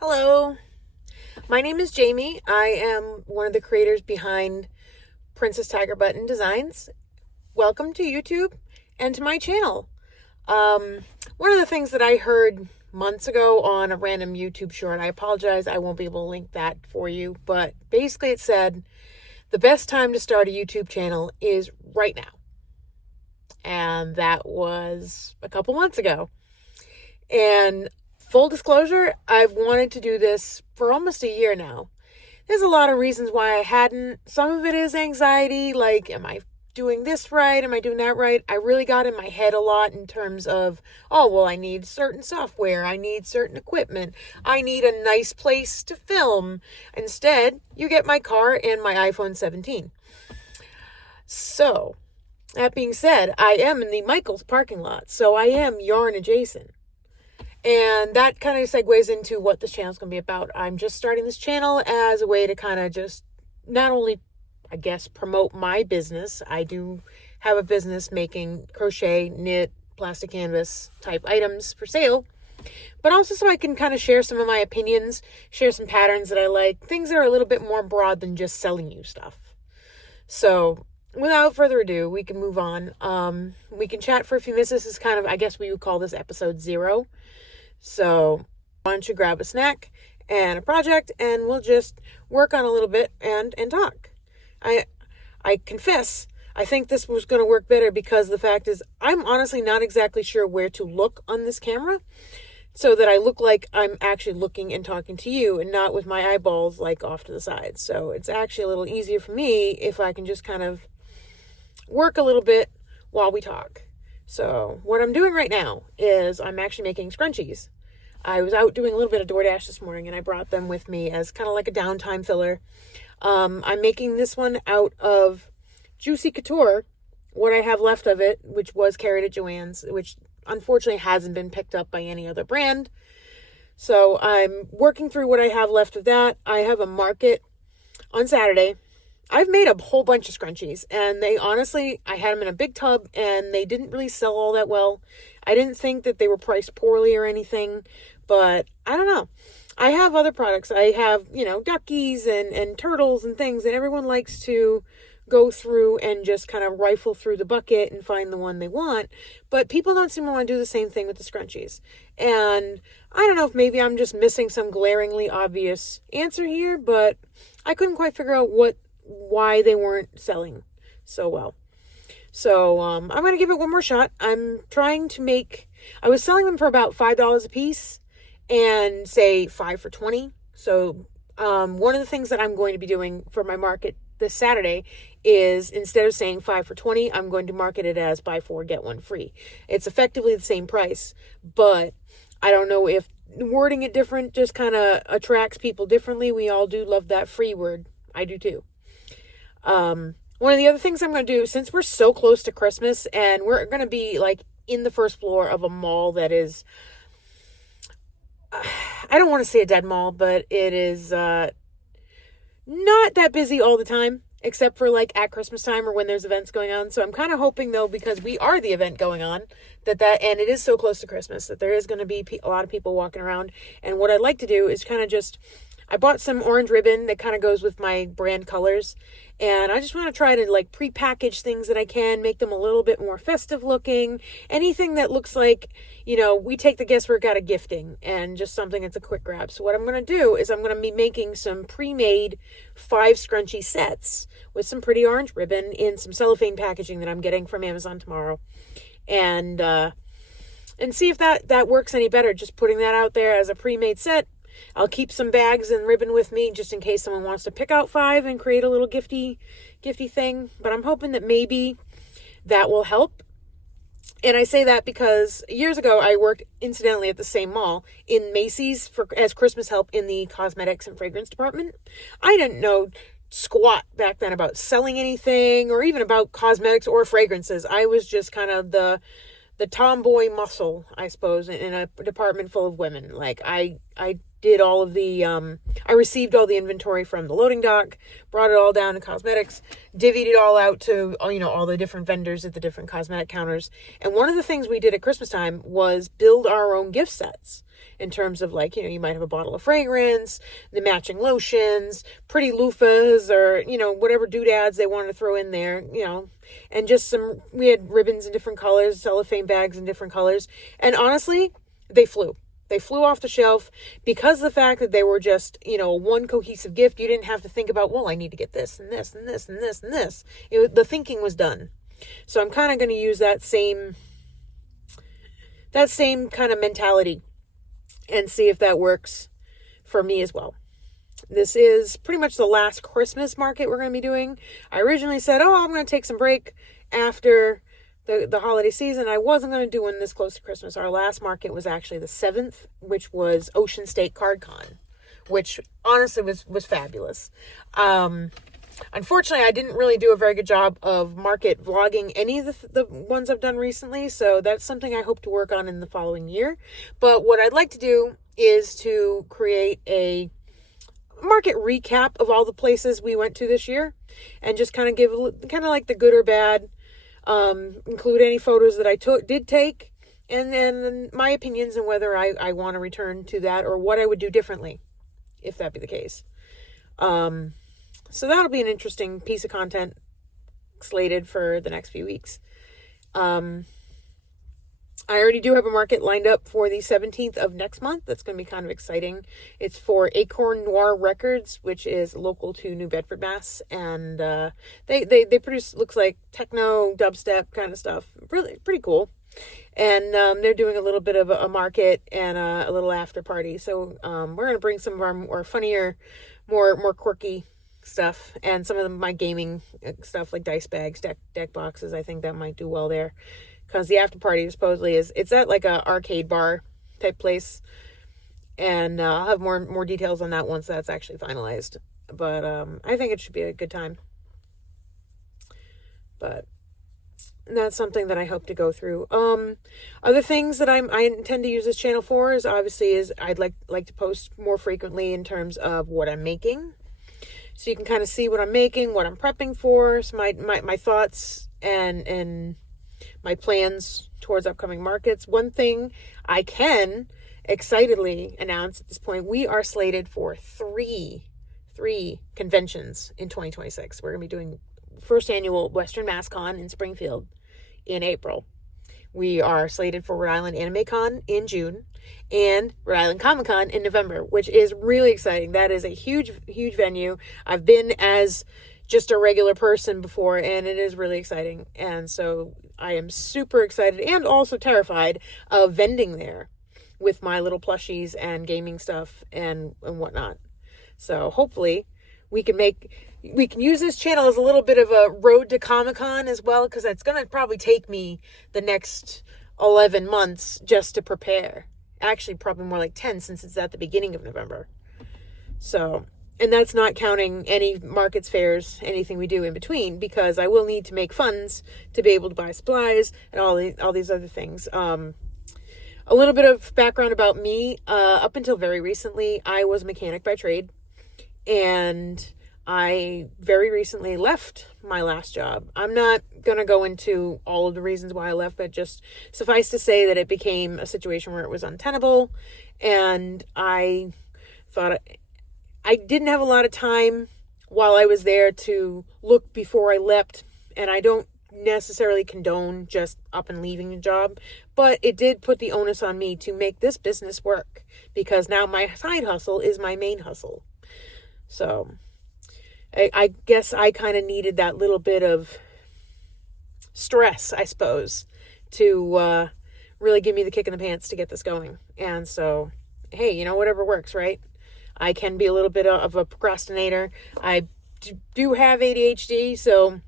Hello, my name is Jamie. I am one of the creators behind Princess Tigerbutton Designs. Welcome to YouTube and to my channel. One of the things that I heard months ago on a random YouTube short, I apologize, I won't be able to link that for you, but basically it said the best time to start a YouTube channel is right now. And that was a couple months ago. And full disclosure, I've wanted to do this for almost a year now. There's a lot of reasons why I hadn't. Some of it is anxiety, like, am I doing this right? Am I doing that right? I really got in my head a lot in terms of, I need certain software. I need certain equipment. I need a nice place to film. Instead, you get my car and my iPhone 17. So, that being said, I am in the Michaels parking lot, so I am yarn adjacent. And that kind of segues into what this channel is going to be about. I'm just starting this channel as a way to kind of just not only, promote my business. I do have a business making crochet, knit, plastic canvas type items for sale, but also so I can kind of share some of my opinions, share some patterns that I like, things that are a little bit more broad than just selling you stuff. So without further ado, we can move on. We can chat for a few minutes. This is kind of, we would call this episode 0. So why don't you grab a snack and a project and we'll just work on a little bit and talk. I confess, I think this was going to work better because the fact is I'm honestly not exactly sure where to look on this camera so that I look like I'm actually looking and talking to you and not with my eyeballs like off to the side. So it's actually a little easier for me if I can just kind of work a little bit while we talk. So what I'm doing right now is I'm actually making scrunchies. I was out doing a little bit of DoorDash this morning and I brought them with me as kind of like a downtime filler. I'm making this one out of Juicy Couture, what I have left of it, which was carried at Joann's, which unfortunately hasn't been picked up by any other brand. So I'm working through what I have left of that. I have a market on Saturday. I've made a whole bunch of scrunchies and I had them in a big tub and they didn't really sell all that well. I didn't think that they were priced poorly or anything, but I don't know. I have other products. I have, duckies and turtles and things, and everyone likes to go through and just kind of rifle through the bucket and find the one they want. But people don't seem to want to do the same thing with the scrunchies. And I don't know if maybe I'm just missing some glaringly obvious answer here, but I couldn't quite figure out why they weren't selling so well. So I'm going to give it one more shot. I'm trying to I was selling them for about $5 a piece and say 5 for $20. So one of the things that I'm going to be doing for my market this Saturday is instead of saying 5 for $20, I'm going to market it as buy 4, get 1 free. It's effectively the same price, but I don't know if wording it different just kind of attracts people differently. We all do love that free word. I do too. One of the other things I'm going to do, since we're so close to Christmas and we're going to be like in the first floor of a mall that is, I don't want to say a dead mall, but it is not that busy all the time, except for like at Christmas time or when there's events going on. So I'm kind of hoping though, because we are the event going on, and it is so close to Christmas, that there is going to be a lot of people walking around. And what I'd like to do is kind of I bought some orange ribbon that kind of goes with my brand colors. And I just want to try to like pre-package things that I can, make them a little bit more festive looking. Anything that looks like, we take the guesswork out of gifting and just something that's a quick grab. So what I'm going to do is I'm going to be making some pre-made 5 scrunchie sets with some pretty orange ribbon in some cellophane packaging that I'm getting from Amazon tomorrow. And see if that works any better. Just putting that out there as a pre-made set. I'll keep some bags and ribbon with me just in case someone wants to pick out 5 and create a little gifty thing. But I'm hoping that maybe that will help. And I say that because years ago I worked incidentally at the same mall in Macy's as Christmas help in the cosmetics and fragrance department. I didn't know squat back then about selling anything or even about cosmetics or fragrances. I was just kind of the tomboy muscle, I suppose, in a department full of women. Like I did all of the, I received all the inventory from the loading dock, brought it all down to cosmetics, divvied it all out to, all the different vendors at the different cosmetic counters. And one of the things we did at Christmas time was build our own gift sets. in terms of like, you might have a bottle of fragrance, the matching lotions, pretty loofahs, or, whatever doodads they wanted to throw in there, and just we had ribbons in different colors, cellophane bags in different colors. And honestly, they flew. They flew off the shelf because of the fact that they were just, one cohesive gift. You didn't have to think about, well, I need to get this and this and this and this and this. The thinking was done. So I'm kind of going to use that same kind of mentality and see if that works for me as well. This is pretty much the last Christmas market we're going to be doing. I originally said, I'm going to take some break after the holiday season. I wasn't going to do one this close to Christmas. Our last market was actually the 7th, which was Ocean State Card Con, which honestly was fabulous. Unfortunately, I didn't really do a very good job of market vlogging any of the ones I've done recently, so that's something I hope to work on in the following year. But what I'd like to do is to create a market recap of all the places we went to this year and just kind of give kind of like the good or bad, include any photos that I did take, and then my opinions on whether I want to return to that or what I would do differently if that be the case. So that'll be an interesting piece of content slated for the next few weeks. I already do have a market lined up for the 17th of next month. That's going to be kind of exciting. It's for Acorn Noir Records, which is local to New Bedford, Mass. And they produce, looks like techno, dubstep kind of stuff. Really pretty cool. And they're doing a little bit of a market and a little after party. So we're going to bring some of our more funnier, more quirky stuff and some of my gaming stuff like dice bags, deck boxes. I think that might do well there. Because the after party supposedly it's at like a arcade bar type place. And I'll have more details on that once that's actually finalized. But I think it should be a good time. But that's something that I hope to go through. Other things that I intend to use this channel for is I'd like to post more frequently in terms of what I'm making. So you can kind of see what I'm making, what I'm prepping for, so my thoughts and my plans towards upcoming markets. One thing I can excitedly announce at this point, we are slated for three conventions in 2026. We're going to be doing first annual Western Mass Con in Springfield in April. We are slated for Rhode Island Anime Con in June and Rhode Island Comic Con in November, which is really exciting. That is a huge venue. I've been as just a regular person before, and it is really exciting. And so I am super excited and also terrified of vending there with my little plushies and gaming stuff and whatnot. So hopefully we can use this channel as a little bit of a road to Comic-Con as well, because it's going to probably take me the next 11 months just to prepare. Actually, probably more like 10 since it's at the beginning of November. So, and that's not counting any markets, fairs, anything we do in between, because I will need to make funds to be able to buy supplies and all these other things. A little bit of background about me. Up until very recently, I was a mechanic by trade, and I very recently left my last job. I'm not going to go into all of the reasons why I left, but just suffice to say that it became a situation where it was untenable, and I thought I didn't have a lot of time while I was there to look before I leapt, and I don't necessarily condone just up and leaving a job, but it did put the onus on me to make this business work, because now my side hustle is my main hustle. So I guess I kind of needed that little bit of stress, I suppose, to really give me the kick in the pants to get this going. And so, hey, whatever works, right? I can be a little bit of a procrastinator. I do have ADHD, so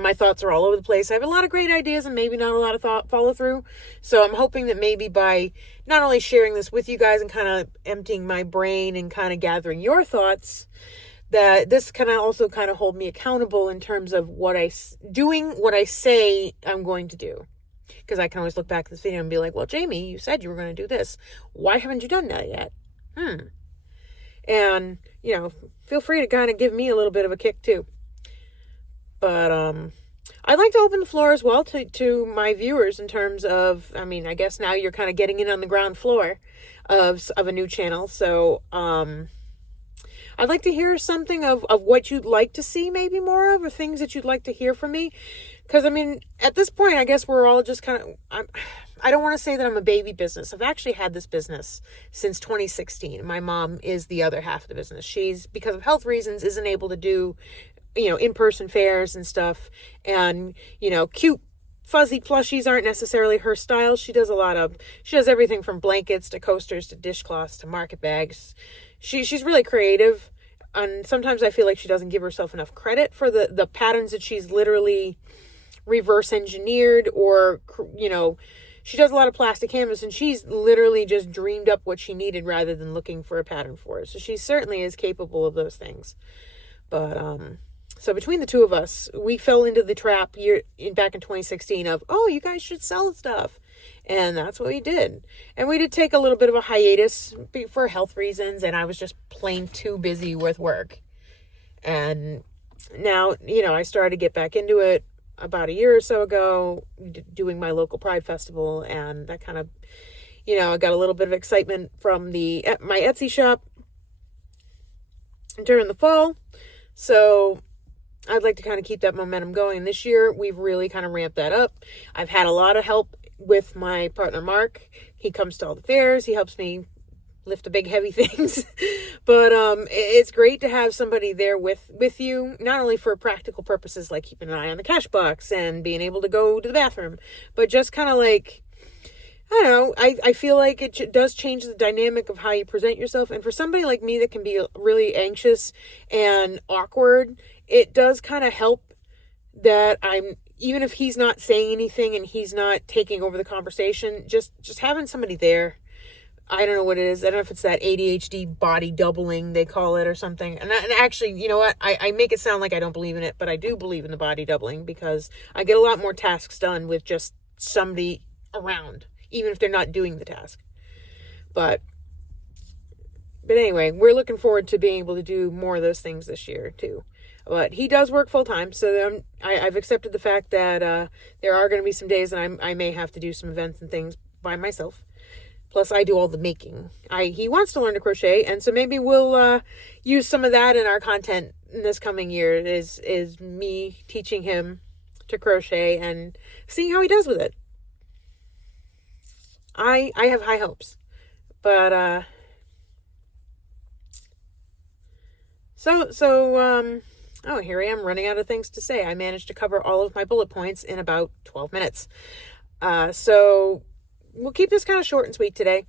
my thoughts are all over the place. I have a lot of great ideas and maybe not a lot of follow through. So I'm hoping that maybe by not only sharing this with you guys and kind of emptying my brain and kind of gathering your thoughts, that this can also kind of hold me accountable in terms of what I say I'm going to do. Because I can always look back at this video and be like, well, Jamie, you said you were going to do this. Why haven't you done that yet? And, feel free to kind of give me a little bit of a kick too. But I'd like to open the floor as well to my viewers in terms of, I guess now you're kind of getting in on the ground floor. of a new channel. So, I'd like to hear something of what you'd like to see maybe more of, or things that you'd like to hear from me. Because, I mean, at this point, I guess we're all just kind of, I don't want to say that I'm a baby business. I've actually had this business since 2016. My mom is the other half of the business. She's, because of health reasons, isn't able to do, in-person fairs and stuff. And, cute, fuzzy plushies aren't necessarily her style. She does everything from blankets to coasters to dishcloths to market bags. She's really creative. And sometimes I feel like she doesn't give herself enough credit for the patterns that she's literally reverse engineered, or, she does a lot of plastic canvas, and she's literally just dreamed up what she needed rather than looking for a pattern for it. So she certainly is capable of those things. But, so between the two of us, we fell into the trap back in 2016 of, oh, you guys should sell stuff. And that's what we did. And we did take a little bit of a hiatus for health reasons, and I was just plain too busy with work. And now, I started to get back into it about a year or so ago, doing my local Pride Festival, and that kind of, I got a little bit of excitement from my Etsy shop during the fall. So I'd like to kind of keep that momentum going. And this year, we've really kind of ramped that up. I've had a lot of help with my partner, Mark. He comes to all the fairs. He helps me lift the big heavy things. But it's great to have somebody there with you, not only for practical purposes like keeping an eye on the cash box and being able to go to the bathroom, but just kind of like, I don't know, I feel like it does change the dynamic of how you present yourself. And for somebody like me that can be really anxious and awkward, it does kind of help that even if he's not saying anything and he's not taking over the conversation, just having somebody there. I don't know what it is. I don't know if it's that ADHD body doubling, they call it, or something. And actually, you know what? I make it sound like I don't believe in it, but I do believe in the body doubling, because I get a lot more tasks done with just somebody around, even if they're not doing the task. But anyway, we're looking forward to being able to do more of those things this year too. But he does work full time, so I've accepted the fact that there are going to be some days that I may have to do some events and things by myself. Plus, I do all the making. He wants to learn to crochet, and so maybe we'll use some of that in our content in this coming year. Is me teaching him to crochet and seeing how he does with it. I have high hopes, but oh, here I am running out of things to say. I managed to cover all of my bullet points in about 12 minutes. So we'll keep this kind of short and sweet today.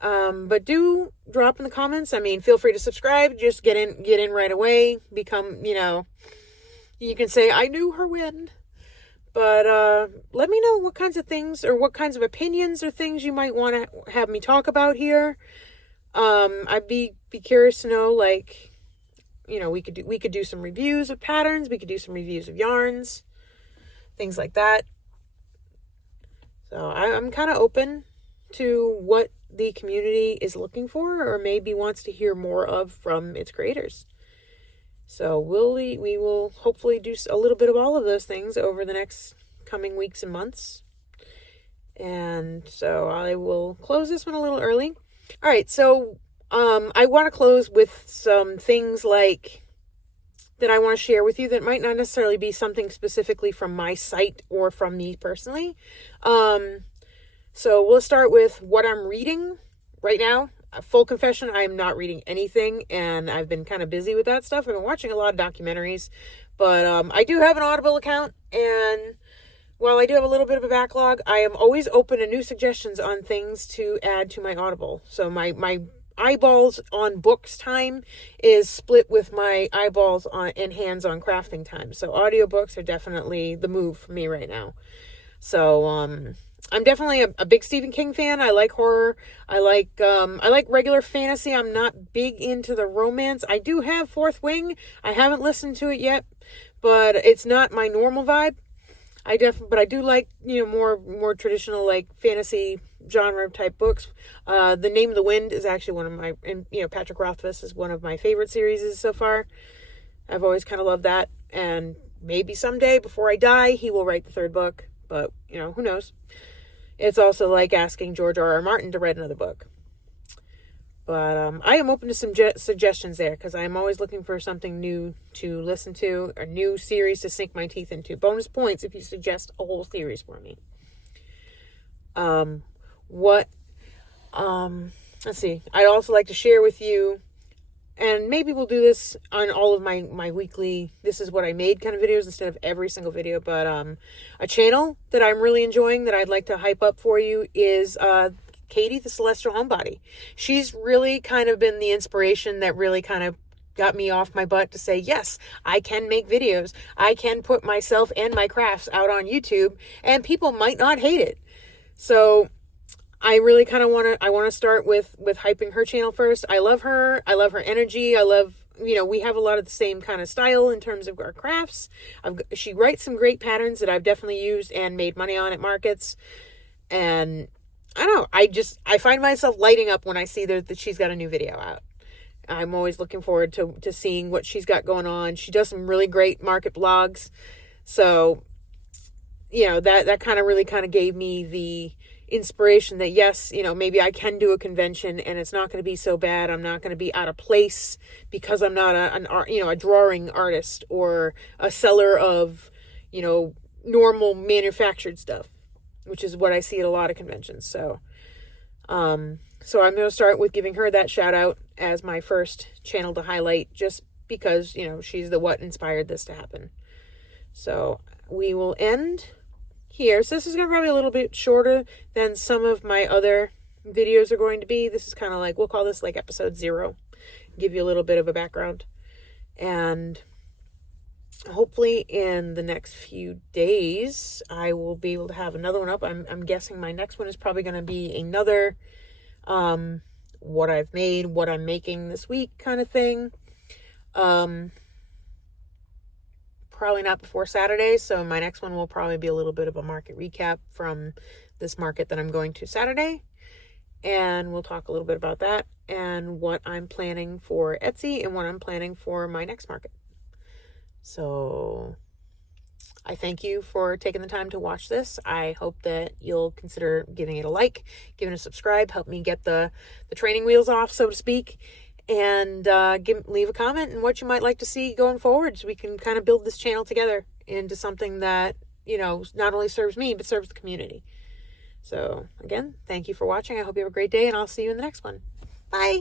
But do drop in the comments. I mean, feel free to subscribe. Just get in right away. Become, you can say, I knew her when. But let me know what kinds of things or what kinds of opinions or things you might want to have me talk about here. I'd be curious to know, like, we could do some reviews of patterns. We could do some reviews of yarns, things like that. So I'm kind of open to what the community is looking for, or maybe wants to hear more of from its creators. So we will hopefully do a little bit of all of those things over the next coming weeks and months. And so I will close this one a little early. All right, so I want to close with some things like that I want to share with you that might not necessarily be something specifically from my site or from me personally. So we'll start with what I'm reading right now. Full confession, I am not reading anything, and I've been kind of busy with that stuff. I've been watching a lot of documentaries, but I do have an Audible account, and while I do have a little bit of a backlog, I am always open to new suggestions on things to add to my Audible. So my eyeballs on books time is split with my eyeballs on and hands on crafting time. So audiobooks are definitely the move for me right now. So I'm definitely a big Stephen King fan. I like horror. I like regular fantasy. I'm not big into the romance. I do have Fourth Wing. I haven't listened to it yet, but it's not my normal vibe. But I do like, more traditional, like, fantasy genre type books. The Name of the Wind is actually one of my, and Patrick Rothfuss is one of my favorite series so far. I've always kind of loved that, and maybe someday before I die he will write the third book, but who knows. It's also like asking George R.R. Martin to write another book. But I am open to some suggestions there, because I'm always looking for something new to listen to, a new series to sink my teeth into. Bonus points if you suggest a whole series for me. Let's see. I'd also like to share with you, and maybe we'll do this on all of my weekly, this is what I made kind of videos instead of every single video. But a channel that I'm really enjoying that I'd like to hype up for you is Katie, the Celestial Homebody. She's really kind of been the inspiration that really kind of got me off my butt to say, yes, I can make videos. I can put myself and my crafts out on YouTube, and people might not hate it. So I really kind of want to start with hyping her channel first. I love her. I love her energy. I love, we have a lot of the same kind of style in terms of our crafts. She writes some great patterns that I've definitely used and made money on at markets. And I don't know, I find myself lighting up when I see that she's got a new video out. I'm always looking forward to seeing what she's got going on. She does some really great market blogs. So, that kind of really kind of gave me the inspiration that, yes, maybe I can do a convention and it's not going to be so bad. I'm not going to be out of place because I'm not a drawing artist or a seller of, normal manufactured stuff, which is what I see at a lot of conventions. So I'm going to start with giving her that shout out as my first channel to highlight, just because, she's the what inspired this to happen. So we will end here. So this is going to be probably a little bit shorter than some of my other videos are going to be. This is kind of like, we'll call this like episode 0, give you a little bit of a background. And hopefully in the next few days, I will be able to have another one up. I'm guessing my next one is probably going to be another, what I've made, what I'm making this week kind of thing. Probably not before Saturday. So my next one will probably be a little bit of a market recap from this market that I'm going to Saturday. And we'll talk a little bit about that and what I'm planning for Etsy and what I'm planning for my next market. So I thank you for taking the time to watch this. I hope that you'll consider giving it a like, giving it a subscribe, help me get the training wheels off, so to speak, and leave a comment on what you might like to see going forward, so we can kind of build this channel together into something that, not only serves me, but serves the community. So again, thank you for watching. I hope you have a great day, and I'll see you in the next one. Bye.